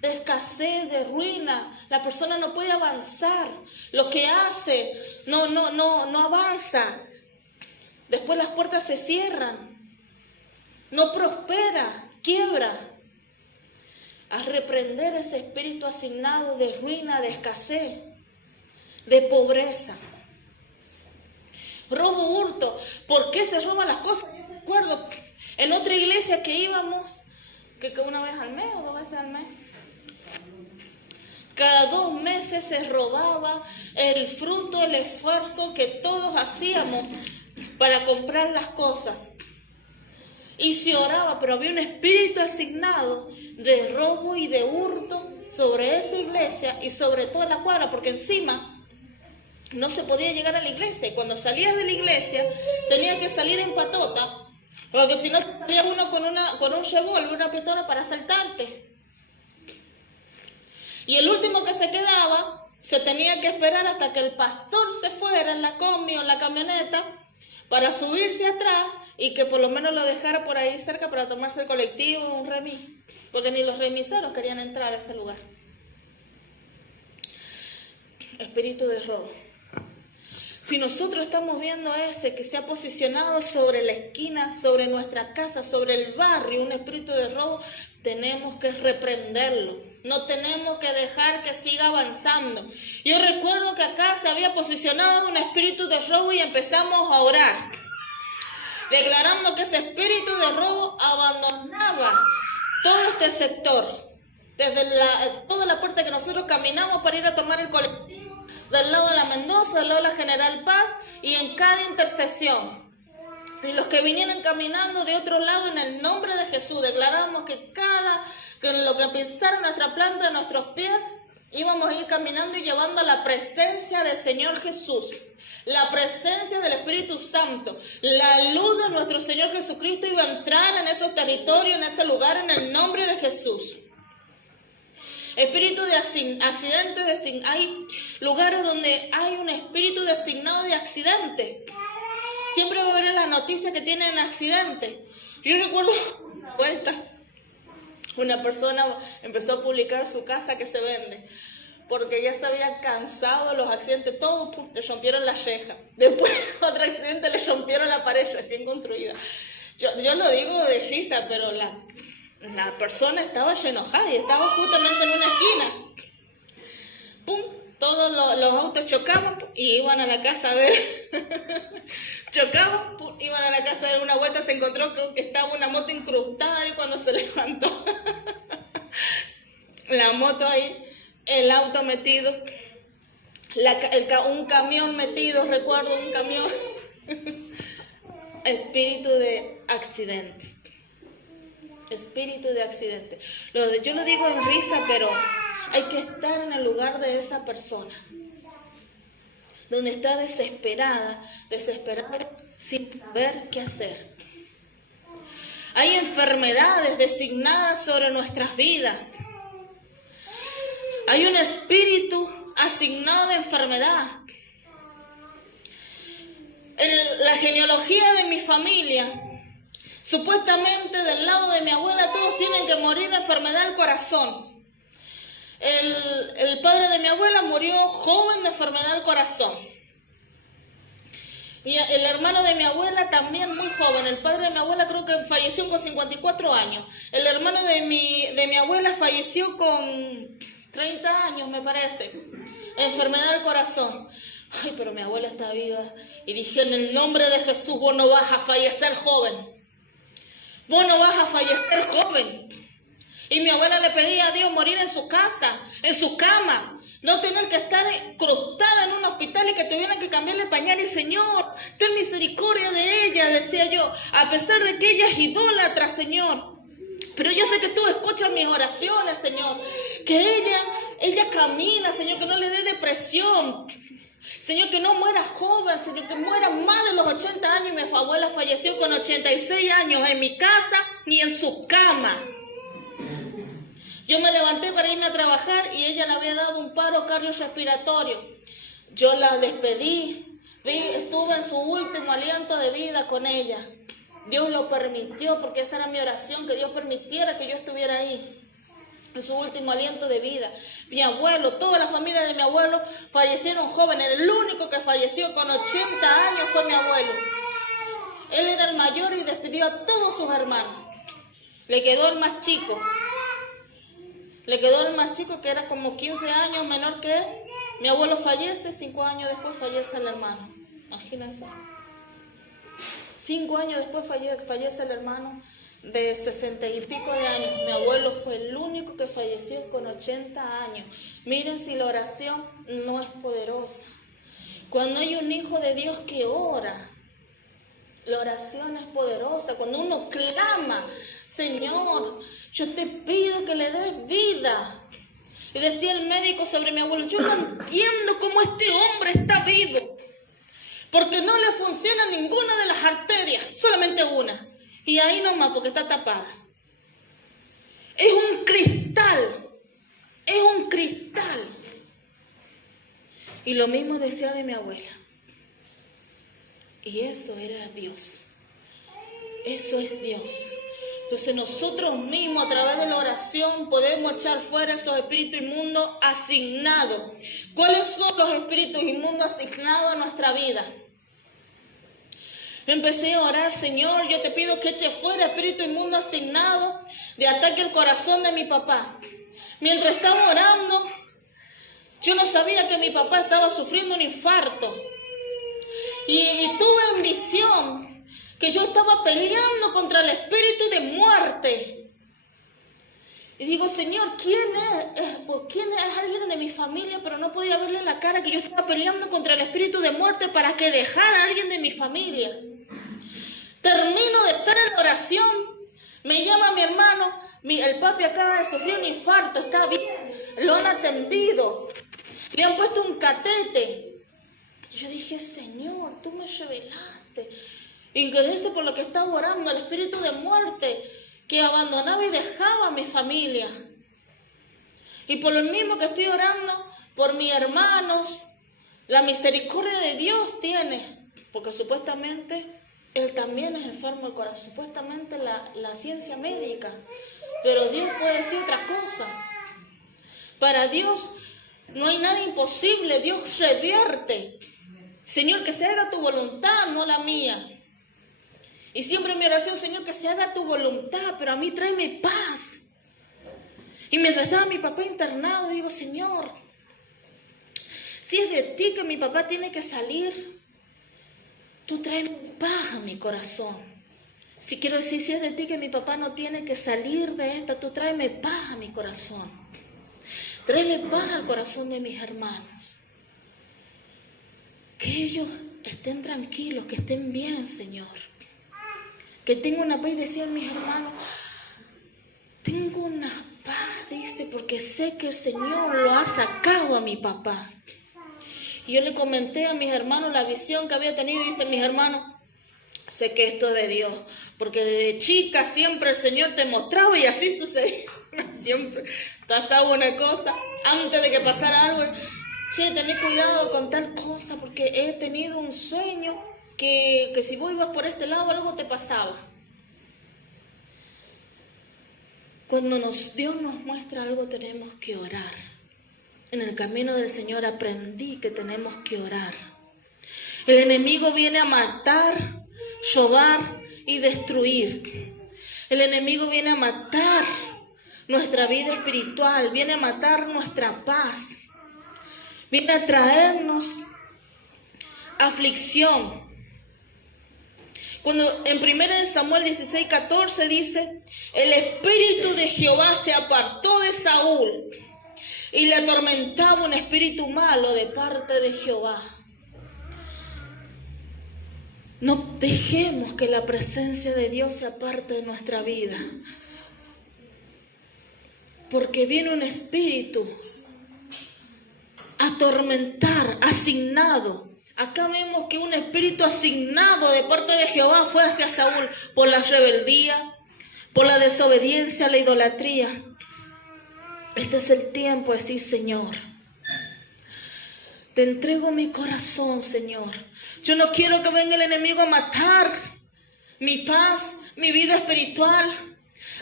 de escasez, de ruina. La persona no puede avanzar. Lo que hace no avanza. Después las puertas se cierran. No prospera. Quiebra, a reprender ese espíritu asignado de ruina, de escasez, de pobreza. Robo, hurto. ¿Por qué se roban las cosas? Yo recuerdo en otra iglesia que íbamos, que una vez al mes o 2 veces al mes, cada 2 meses se robaba el fruto, el esfuerzo que todos hacíamos para comprar las cosas. Y se oraba, pero había un espíritu asignado de robo y de hurto sobre esa iglesia y sobre toda la cuadra, porque encima no se podía llegar a la iglesia. Y cuando salías de la iglesia, tenías que salir en patota, porque si no te salía uno con un revólver, una pistola para asaltarte. Y el último que se quedaba, se tenía que esperar hasta que el pastor se fuera en la combi o en la camioneta para subirse atrás y que por lo menos lo dejara por ahí cerca para tomarse el colectivo o un remis, porque ni los remiseros querían entrar a ese lugar. Espíritu de robo. Si nosotros estamos viendo a ese que se ha posicionado sobre la esquina, sobre nuestra casa, sobre el barrio, un espíritu de robo, tenemos que reprenderlo. No tenemos que dejar que siga avanzando. Yo recuerdo que acá se había posicionado un espíritu de robo y empezamos a orar, declarando que ese espíritu de robo abandonaba todo este sector. Desde toda la puerta que nosotros caminamos para ir a tomar el colectivo, del lado de la Mendoza, del lado de la General Paz, y en cada intersección. Y los que vinieran caminando de otro lado, en el nombre de Jesús, declaramos que lo que pisara nuestra planta de nuestros pies, íbamos a ir caminando y llevando la presencia del Señor Jesús, la presencia del Espíritu Santo, la luz de nuestro Señor Jesucristo iba a entrar en esos territorios, en ese lugar, en el nombre de Jesús. Espíritu de accidentes, hay lugares donde hay un espíritu designado de accidente. Siempre va a ver en las noticias que tienen accidentes. Yo recuerdo una vuelta, una persona empezó a publicar su casa que se vende, porque ya se había cansado de los accidentes, todos le rompieron la reja. Después otro accidente le rompieron la pared recién construida. Yo lo digo de risa, pero la persona estaba enojada y estaba justamente en una esquina. ¡Pum! Todos los autos chocaban y iban a la casa de él. Chocaban, pum, iban a la casa de él. Una vuelta se encontró que estaba una moto incrustada y cuando se levantó la moto ahí, el auto metido, un camión metido, recuerdo un camión. Espíritu de accidente. Espíritu de accidente. Yo lo digo en risa, pero hay que estar en el lugar de esa persona, donde está desesperada, sin saber qué hacer. Hay enfermedades designadas sobre nuestras vidas. Hay un espíritu asignado de enfermedad. La genealogía de mi familia, supuestamente del lado de mi abuela, todos tienen que morir de enfermedad del corazón. El padre de mi abuela murió joven de enfermedad del corazón. Y el hermano de mi abuela también muy joven. El padre de mi abuela creo que falleció con 54 años. El hermano de mi abuela falleció con 30 años, me parece. Enfermedad del corazón. Ay, pero mi abuela está viva. Y dije, en el nombre de Jesús, vos no vas a fallecer joven. Vos no vas a fallecer joven. Y mi abuela le pedía a Dios morir en su casa, en su cama. No tener que estar crustada en un hospital y que tuvieran que cambiarle pañal. Y Señor, ten misericordia de ella, decía yo. A pesar de que ella es idólatra, Señor. Pero yo sé que tú escuchas mis oraciones, Señor. Que ella camina, Señor, que no le dé depresión. Señor, que no muera joven, Señor, que muera más de los 80 años. Y mi abuela falleció con 86 años en mi casa ni en su cama. Yo me levanté para irme a trabajar y ella le había dado un paro cardiorrespiratorio. Yo la despedí, estuve en su último aliento de vida con ella. Dios lo permitió, porque esa era mi oración, que Dios permitiera que yo estuviera ahí, en su último aliento de vida. Mi abuelo, toda la familia de mi abuelo fallecieron jóvenes. El único que falleció con 80 años fue mi abuelo. Él era el mayor y despidió a todos sus hermanos. Le quedó el más chico. Le quedó el más chico, que era como 15 años menor que él. Mi abuelo fallece, 5 años después fallece el hermano. Imagínense. 5 años después fallece el hermano de 60 y pico de años. Mi abuelo fue el único que falleció con 80 años. Miren si la oración no es poderosa. Cuando hay un hijo de Dios que ora, la oración es poderosa. Cuando uno clama, Señor, yo te pido que le des vida. Y decía el médico sobre mi abuelo, yo no entiendo cómo este hombre está vivo, porque no le funciona ninguna de las arterias, solamente una. Y ahí nomás, porque está tapada. Es un cristal. Es un cristal. Y lo mismo decía de mi abuela. Y eso era Dios. Eso es Dios. Entonces nosotros mismos, a través de la oración, podemos echar fuera esos espíritus inmundos asignados. ¿Cuáles son los espíritus inmundos asignados a nuestra vida? Empecé a orar, Señor, yo te pido que eche fuera espíritu inmundo asignado de ataque al corazón de mi papá. Mientras estaba orando, yo no sabía que mi papá estaba sufriendo un infarto. Y tuve en visión que yo estaba peleando contra el espíritu de muerte. Y digo, Señor, ¿quién es? ¿Por quién es alguien de mi familia? Pero no podía verle la cara, que yo estaba peleando contra el espíritu de muerte para que dejara a alguien de mi familia. Termino de estar en oración, me llama mi hermano, el papi acaba de sufrir un infarto, está bien, lo han atendido, le han puesto un catete. Yo dije, Señor, tú me revelaste. Ingrese por lo que estaba orando, el espíritu de muerte que abandonaba y dejaba a mi familia. Y por lo mismo que estoy orando, por mis hermanos, la misericordia de Dios tiene, porque supuestamente él también es enfermo del corazón, supuestamente la ciencia médica, pero Dios puede decir otra cosa. Para Dios no hay nada imposible, Dios revierte. Señor, que se haga tu voluntad, no la mía. Y siempre en mi oración, Señor, que se haga tu voluntad, pero a mí tráeme paz. Y mientras estaba mi papá internado, digo, Señor, si es de ti que mi papá tiene que salir, tú tráeme paz a mi corazón. Si quiero decir, si es de ti que mi papá no tiene que salir de esta, tú tráeme paz a mi corazón. Tráele paz al corazón de mis hermanos. Que ellos estén tranquilos, que estén bien, Señor. Que tenga una paz. Y decían mis hermanos, tengo una paz, dice, porque sé que el Señor lo ha sacado a mi papá. Y yo le comenté a mis hermanos la visión que había tenido. Y dicen mis hermanos, sé que esto es de Dios, porque desde chica siempre el Señor te mostraba y así sucedía. Siempre pasaba una cosa, antes de que pasara algo, che, tenés cuidado con tal cosa, porque he tenido un sueño que si vos ibas por este lado algo te pasaba. Cuando Dios nos muestra algo, tenemos que orar. En el camino del Señor aprendí que tenemos que orar. El enemigo viene a matar, robar y destruir. El enemigo viene a matar nuestra vida espiritual, viene a matar nuestra paz, viene a traernos aflicción. Cuando en 1 Samuel 16:14 dice, el espíritu de Jehová se apartó de Saúl y le atormentaba un espíritu malo de parte de Jehová. No dejemos que la presencia de Dios se aparte de nuestra vida, porque viene un espíritu atormentar, asignado. Acá vemos que un espíritu asignado de parte de Jehová fue hacia Saúl por la rebeldía, por la desobediencia, la idolatría. Este es el tiempo de decir: Señor, te entrego mi corazón, Señor. Yo no quiero que venga el enemigo a matar mi paz, mi vida espiritual,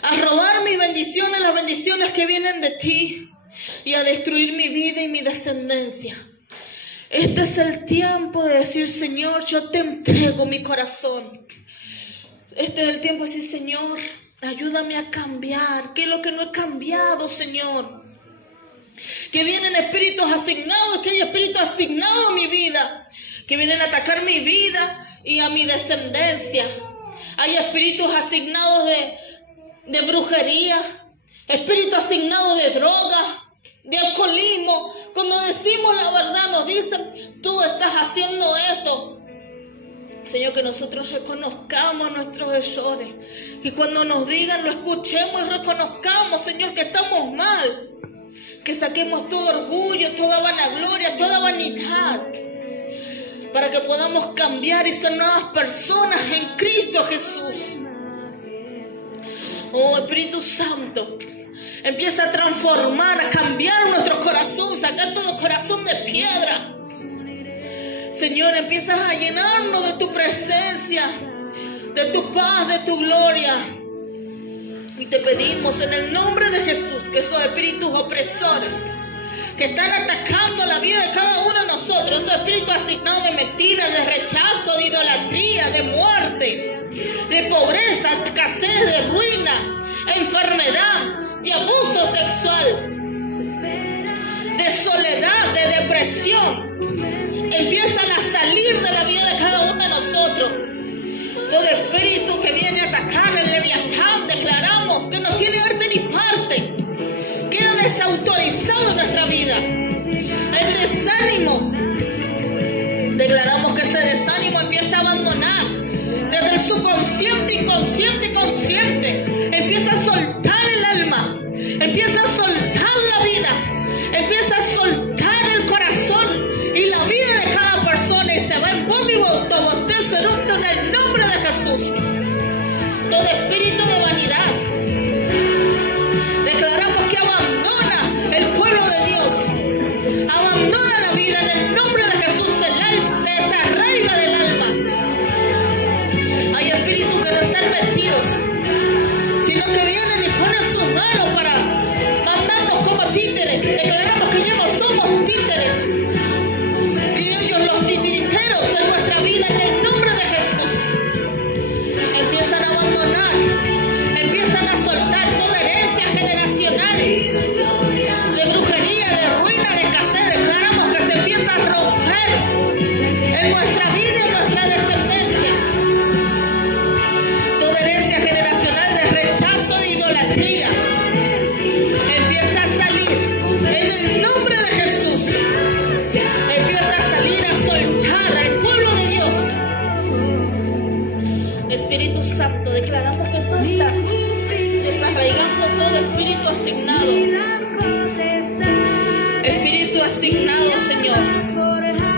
a robar mis bendiciones, las bendiciones que vienen de ti, y a destruir mi vida y mi descendencia. Este es el tiempo de decir: Señor, yo te entrego mi corazón. Este es el tiempo de decir: Señor, ayúdame a cambiar. ¿Qué es lo que no he cambiado, Señor? Que vienen espíritus asignados, que hay espíritus asignados a mi vida, que vienen a atacar mi vida y a mi descendencia. Hay espíritus asignados de brujería, espíritus asignados de droga, de alcoholismo. Cuando decimos la verdad nos dicen: tú estás haciendo esto. Señor, que nosotros reconozcamos nuestros errores, y cuando nos digan lo escuchemos y reconozcamos, Señor, que estamos mal, que saquemos todo orgullo, toda vanagloria, toda vanidad, para que podamos cambiar y ser nuevas personas en Cristo Jesús. Oh Espíritu Santo, empieza a transformar, a cambiar nuestro corazón, sacar todo corazón de piedra. Señor, empiezas a llenarnos de tu presencia, de tu paz, de tu gloria. Y te pedimos en el nombre de Jesús que esos espíritus opresores que están atacando la vida de cada uno de nosotros, esos espíritus asignados de mentira, de rechazo, de idolatría, de muerte, de pobreza, de escasez, de ruina, enfermedad, de abuso sexual, de soledad, de depresión, empiezan a salir de la vida de cada uno de nosotros. Todo espíritu que viene a atacar el Leviatán, declaramos que no tiene arte ni parte, queda desautorizado en nuestra vida. El desánimo, declaramos que ese desánimo empieza a abandonar desde el subconsciente, inconsciente y consciente. Empieza a soltar el alma, empieza a soltar la vida, empieza a soltar el corazón y la vida de cada persona, y se va en bombo y bostezo eructo en el nombre de Jesús. Todo espíritu de vanidad, declaramos que abandona el pueblo de Dios, abandona la vida en el nombre de Jesús. El alma se desarraiga del alma. Hay espíritus que no están metidos, sino que vienen y ponen sus manos para mandarnos como títeres. Declaramos que ya no somos títeres, los titiriteros de nuestra vida, en el nombre de Jesús. Empiezan a abandonar, empiezan a soltar toda herencia generacional de brujería, de ruina, de escasez. Declaramos que se empieza a romper en nuestra vida y en nuestra descendencia. Toda herencia generacional de rechazo, de idolatría, empieza a salir en el nombre de Jesús. Empieza a salir, a soltar al pueblo de Dios. Espíritu Santo, declaramos que tú estás desarraigando todo espíritu asignado. Espíritu asignado, Señor.